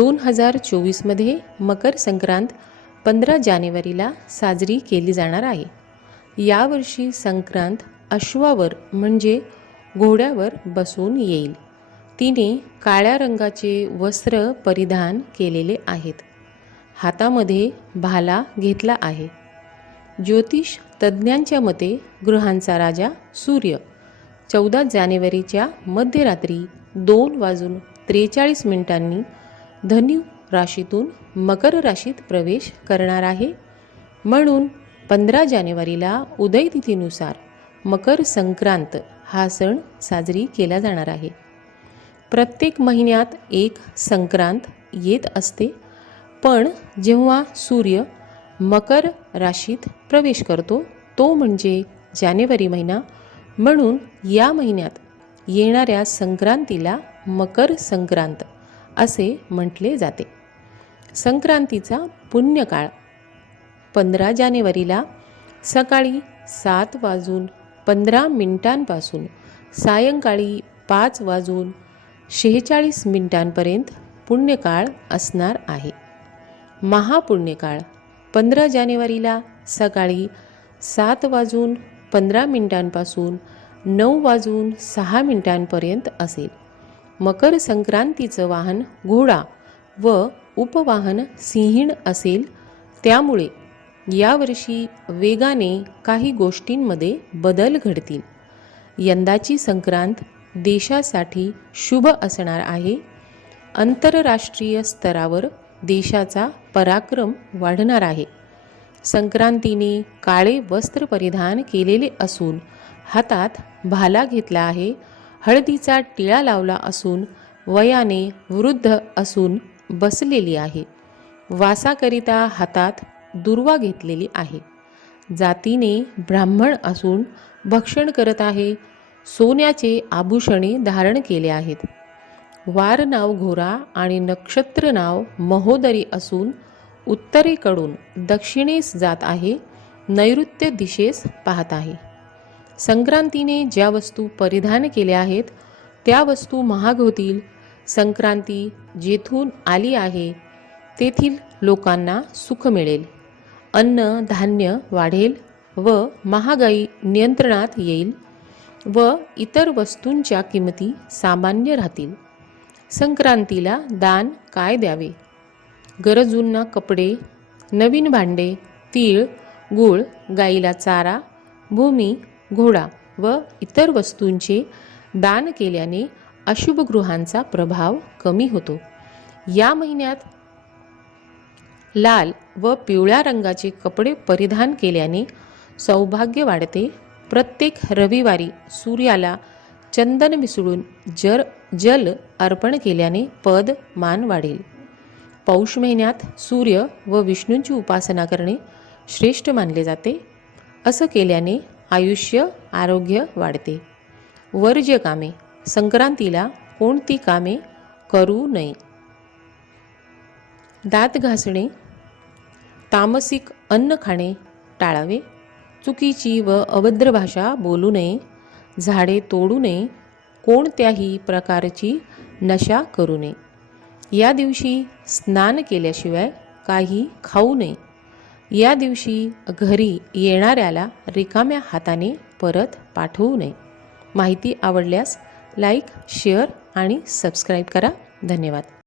दोन हजार चोवीसमध्ये मकर संक्रांत पंधरा जानेवारीला साजरी केली जाणार आहे यावर्षी संक्रांत अश्वावर म्हणजे घोड्यावर बसून येईल तिने काळ्या रंगाचे वस्त्र परिधान केलेले आहेत हातामध्ये भाला घेतला आहे ज्योतिष तज्ज्ञांच्या मते ग्रहांचा राजा सूर्य चौदा जानेवारीच्या मध्यरात्री दोन वाजून त्रेचाळीस मिनिटांनी धनु राशीतून मकर राशीत प्रवेश करणार आहे म्हणून पंधरा जानेवारीला उदय तिथीनुसार मकर संक्रांत हा सण साजरी केला जाणार आहे प्रत्येक महिन्यात एक संक्रांत येत असते पण जेव्हा सूर्य मकर राशीत प्रवेश करतो तो म्हणजे जानेवारी महिना म्हणून या महिन्यात येणाऱ्या संक्रांतीला मकर संक्रांत असे म्हटले जाते संक्रांतीचा पुण्यकाळ पंधरा जानेवारीला सकाळी सात वाजून पंधरा मिनिटांपासून सायंकाळी पाच वाजून शेहेचाळीस मिनिटांपर्यंत पुण्यकाळ असणार आहे महापुण्यकाळ पंधरा जानेवारीला सकाळी सात वाजून पंधरा मिनिटांपासून नऊ वाजून सहा मिनिटांपर्यंत असेल मकर संक्रांतीचं वाहन घोडा व उपवाहन सिंहीण असेल त्यामुळे यावर्षी वेगाने काही गोष्टींमध्ये बदल घडतील यंदाची संक्रांत देशासाठी शुभ असणार आहे आंतरराष्ट्रीय स्तरावर देशाचा पराक्रम वाढणार आहे संक्रांतीने काळे वस्त्र परिधान केलेले असून हातात भाला घेतला आहे हळदीचा टिळा लावला असून वयाने वृद्ध असून बसलेली आहे वासाकरिता हातात दुर्वा घेतलेली आहे जातीने ब्राह्मण असून भक्षण करत आहे सोन्याचे आभूषणे धारण केले आहेत वार नाव घोरा आणि नक्षत्र नाव महोदरी असून उत्तरेकडून दक्षिणेस जात आहे नैऋत्य दिशेस पाहत आहे संक्रांतीने ज्या वस्तू परिधान केल्या आहेत त्या वस्तू महाग होतील संक्रांती जेथून आली आहे तेथील लोकांना सुख मिळेल अन्न धान्य वाढेल व महागाई नियंत्रणात येईल व इतर वस्तूंच्या किमती सामान्य राहतील संक्रांतीला दान काय द्यावे गरजूंना कपडे नवीन भांडे तीळ गूळ गाईला चारा भूमी घोडा व इतर वस्तूंचे दान केल्याने अशुभ गृहांचा प्रभाव कमी होतो या महिन्यात लाल व पिवळ्या रंगाचे कपडे परिधान केल्याने सौभाग्य वाढते प्रत्येक रविवारी सूर्याला चंदन मिसळून जर जल अर्पण केल्याने पद मान वाढेल पौष महिन्यात सूर्य व विष्णूंची उपासना करणे श्रेष्ठ मानले जाते असं केल्याने आयुष्य आरोग्य वाढते वर्ज्य कामे संक्रांतीला कोणती कामे करू नये दात घासणे तामसिक अन्न खाणे टाळावे चुकीची व अभद्र भाषा बोलू नये झाडे तोडू नये कोणत्याही प्रकारची नशा करू नये या दिवशी स्नान केल्याशिवाय काही खाऊ नये या दिवशी घरी येणाऱ्याला रिकाम्या हाताने परत पाठवू नये माहिती आवडल्यास लाईक शेअर आणि सबस्क्राईब करा धन्यवाद